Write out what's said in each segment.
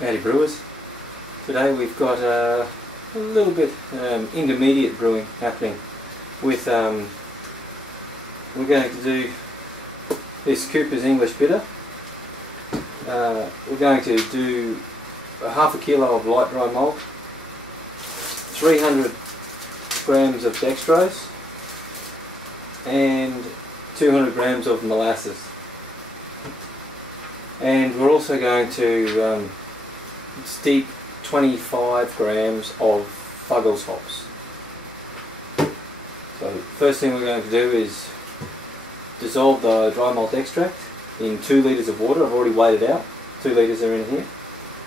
Howdy brewers. Today we've got a little bit intermediate brewing happening with we're going to do this Cooper's English bitter. We're going to do half a kilo of light dry malt, 300 grams of dextrose and 200 grams of molasses. And we're also going to steep 25 grams of Fuggles hops. So first thing we're going to do is dissolve the dry malt extract in 2 litres of water. I've already weighed it out, 2 litres are in here.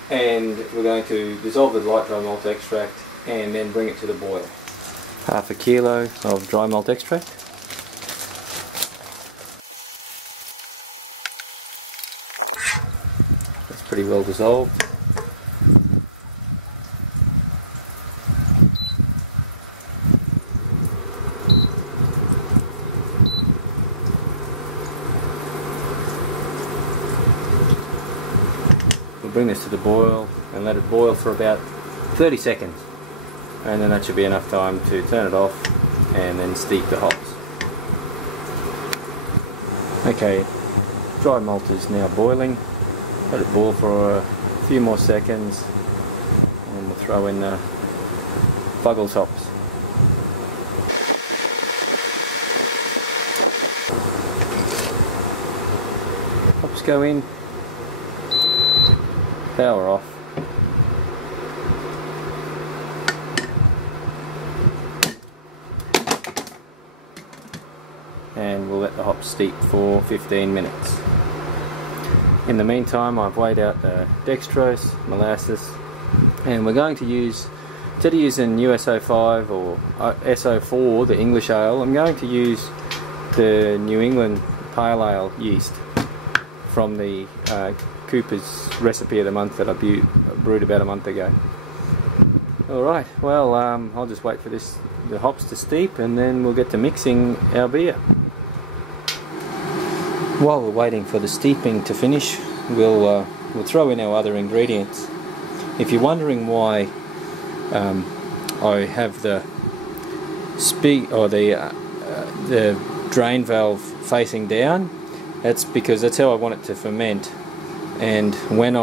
And we're going to dissolve the light dry malt extract and then bring it to the boil. Half a kilo of dry malt extract. That's pretty well dissolved. We'll bring this to the boil and let it boil for about 30 seconds, and then that should be enough time to turn it off and then steep the hops. Okay, dry malt is now boiling. Let it boil for a few more seconds and we'll throw in the Fuggles hops. Hops go in. Power off. And we'll let the hops steep for 15 minutes. In the meantime, I've weighed out the dextrose, molasses, and we're going to use, instead of using USO5 or SO4, the English ale, I'm going to use the New England Pale Ale yeast from the Cooper's recipe of the month that I brewed about a month ago. Alright, well I'll just wait for the hops to steep and then we'll get to mixing our beer. While we're waiting for the steeping to finish, we'll throw in our other ingredients. If you're wondering why I have the drain valve facing down, that's because that's how I want it to ferment. And when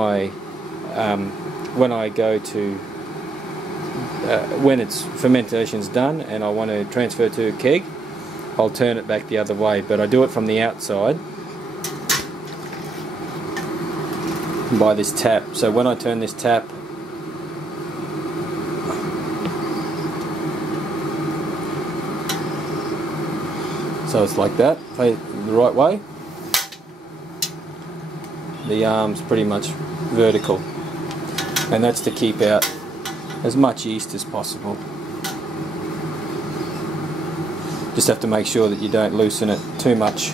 its fermentation's done and I want to transfer to a keg, I'll turn it back the other way, but I do it from the outside by this tap. So when I turn this tap, so it's like that, the right way. The arm's pretty much vertical, and that's to keep out as much yeast as possible. Just have to make sure that you don't loosen it too much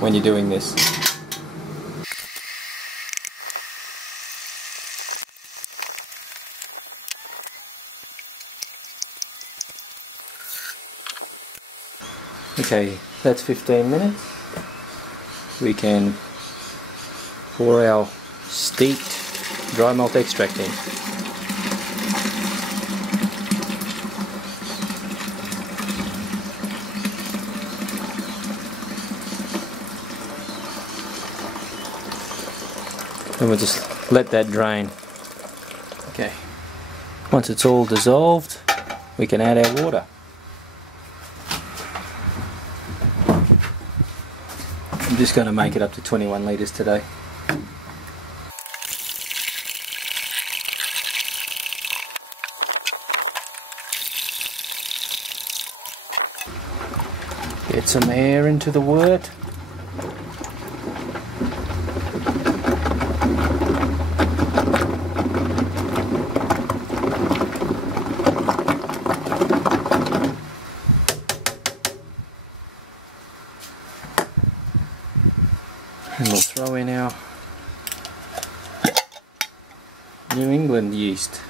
when you're doing this. Okay, that's 15 minutes. We can pour our steeped dry malt extract in. And we'll just let that drain. Okay. Once it's all dissolved, we can add our water. I'm just going to make it up to 21 litres today. Get some air into the wort. And we'll throw in our New England yeast.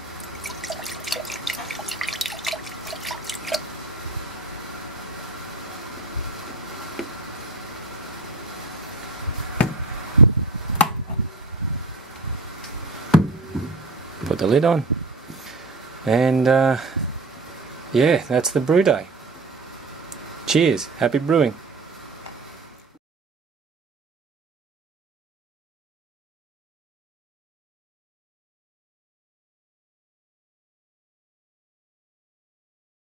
put the lid on, and yeah, that's the brew day. Cheers, happy brewing.